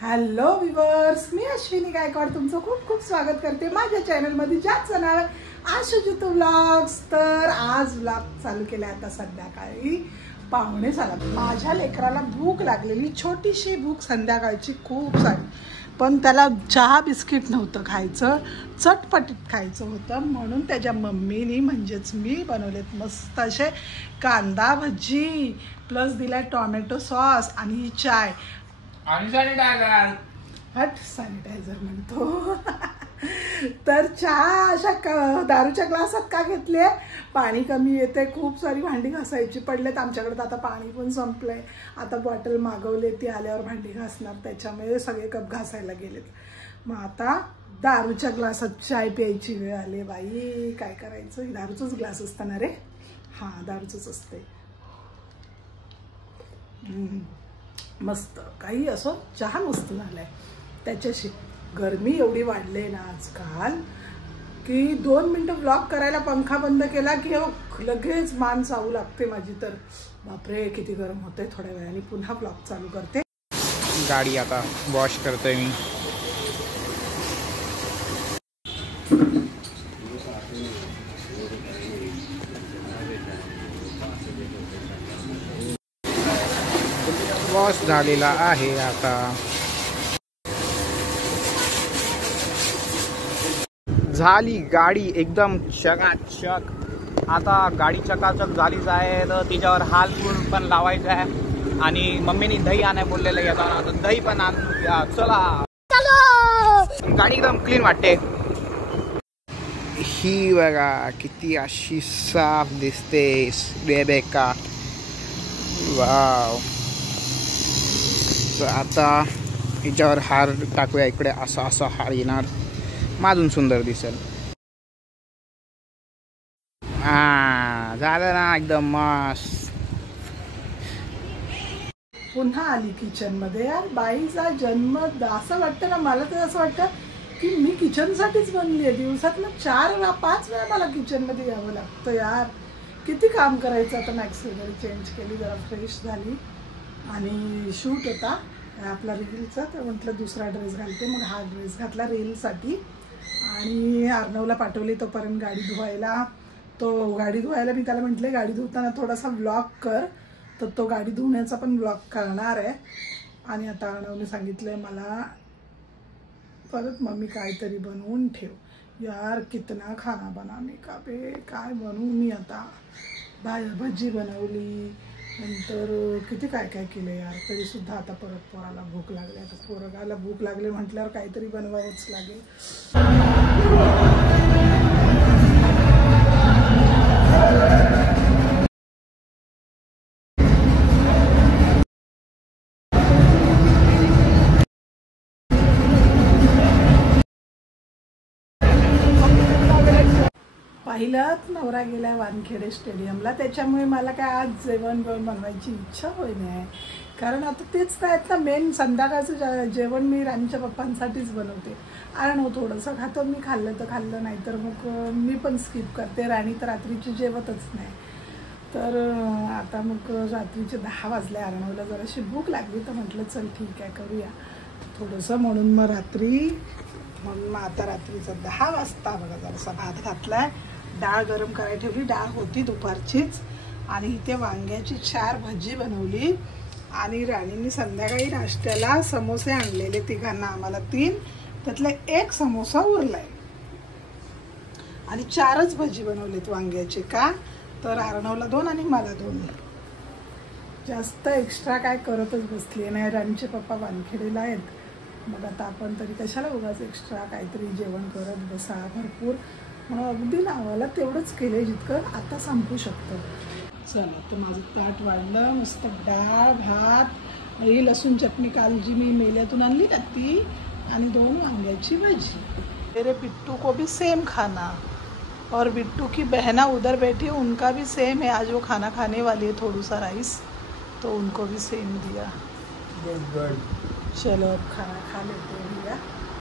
Hello viewers, मी अश्विनी गायकवाड तुमचं खूप खूप स्वागत करते माझ्या चॅनलमध्ये, ज्याचं नाव आहे आशुजितू व्लॉग्स। तर आज व्लॉग चालू केला आता संध्याकाळी 5:45. माझ्या लेकराला भूक लागलेली, छोटीशी भूक संध्याकाळची खूप सारी, पण त्याला चहा बिस्किट नव्हतं खायचं, चटपटीत खायचं होतं, म्हणून त्याच्या मम्मीनी म्हणजेच मी बनवलेत मस्त असे कांदा भजी प्लस दिला टोमॅटो सॉस आणि चाय आणि सॅनिटायझर. हट, सॅनिटायझर म्हणतो. तर चहा अशा दारूच्या ग्लासात का घेतले? पाणी कमी येते, खूप सारी भांडी घासायची पडलेत आमच्याकडे, तर आता पाणी पण संपलंय. आता बॉटल मागवले, ती आल्यावर भांडी घासणार, त्याच्यामुळे सगळे कप घासायला गेलेत. मग आता दारूच्या ग्लासात चाय प्यायची वेळ आली. बाई काय करायचं, दारूचाच ग्लास असताना रे. हां, दारूचंच असते. मस्त, काही असो, चहा मस्त झालाय. त्याच्याशी गरमी एवढी वाढले ना आजकाल की 2 मिनिटं व्लॉग करायला पंखा बंद केला की लगेच मान चावू लागते माझी. तर बापरे किती गरम होते. थोड्या वेळाने पुन्हा व्लॉग चालू करते. गाडी आता वॉश करतोय मी. वॉश झालेला आहे आता. झाली गाडी एकदम चकाचक. आता गाडी चकाचक झालीच आहे, तर तिच्यावर हालपूर पण लावायचं आहे. आणि मम्मीने दही आणाय बोललेलं येताना, तर दही पण आणूया. चला, गाडी एकदम क्लीन वाटते. ही बघा किती अशी साफ दिसते रेबेका. वाव. आता हिच्यावर हार टाकूया. इकडे असा असा हार येणार, अजून सुंदर दिसेल. हा, झालं ना एकदम मस्त. पुन्हा आली किचन मध्ये. यार बाईचा जन्म असं वाटतं ना, मला तर असं वाटतं की मी किचन साठीच बनली आहे. दिवसातनं 4-5 वेळा मला किचन मध्ये यावं लागतं. यार किती काम करायचं. आता मॅक्स वगैरे चेंज केली, जरा फ्रेश झाली आणि शूट होता आपला रीलचा, तर म्हटलं दुसरा ड्रेस घालते. मग हा ड्रेस घातला रीलसाठी आणि अर्णवला पाठवली तोपर्यंत गाडी धुवायला. गाडी धुवायला मी त्याला म्हटले गाडी धुताना थोडासा व्लॉग कर, तर तो गाडी धुण्याचा पण व्लॉग करणार आहे. आणि आता अर्णवने सांगितलंय मला परत मम्मी काहीतरी बनवून ठेव. यार कितना खाना बनाने का बे, काय बनवू मी आता. भजी बनवली, नंतर किती काय काय केलं यार. तरीसुद्धा आता परत पोराला भूक लागली. आता पोराला भूक लागली म्हटल्यावर काहीतरी बनवावंच लागेल. पहिलाच नवरा गेला वानखेडे स्टेडियमला, त्याच्यामुळे मला काय आज जेवण बनवायची इच्छा होई नाही. कारण आता तेच तर आहेत ना मेन. संध्याकाळचं जेवण मी राणीच्या पप्पांसाठीच बनवते. अर्णव थोडंसं खातं, मी खाल्लं तर खाल्लं, नाही तर मग मी पण स्किप करते. राणी तर रात्रीची जेवतच नाही. तर आता मग रात्रीचे 10 वाजले. अर्णवला जराशी भूक लागली, तर म्हटलं चल ठीक आहे करूया थोडंसं, म्हणून मग म्हणून मग आता रात्रीचं 10 वाजता बघा जरासा भात घातलाय. डाळ गरम करायला ठेवली, डाळ होती दुपारचीच. आणि इथे वांग्याची 4 भजी बनवली. आणि राणींनी संध्याकाळी नाश्त्याला समोसे आणलेले, तिघांना, आम्हाला 3, त्यातला 1 समोसा उरलाय. आणि 4च भजी बनवलेत वांग्याचे. का तर अर्णवला 2 आणि मला 2. जास्त एक्स्ट्रा काय करतच बसली नाही. राणीचे पप्पा वानखेडेला आहेत, मग आता आपण तरी कशाला उगाच एक्स्ट्रा काहीतरी जेवण करत बसा भरपूर, म्हणून अगदी नावाला तेवढंच केलं जितकं आता संपू शकतं. चला, तर माझं ताट वाढलं. मस्त डाळ भात, ही लसूण चटणी काल जी मी मेल्यातून आणली ना ती, आणि 2 वांग्याची भजी. मेरे बिट्टू को भी सेम खाना, और बिट्टू की बहना उधर बैठी, उनका भी सेम है. आज वो खाना खाने वाली है, थोड़ा सा राइस, तो उनको भी सेम दिया. चलो अब खाना खा लेते हैं.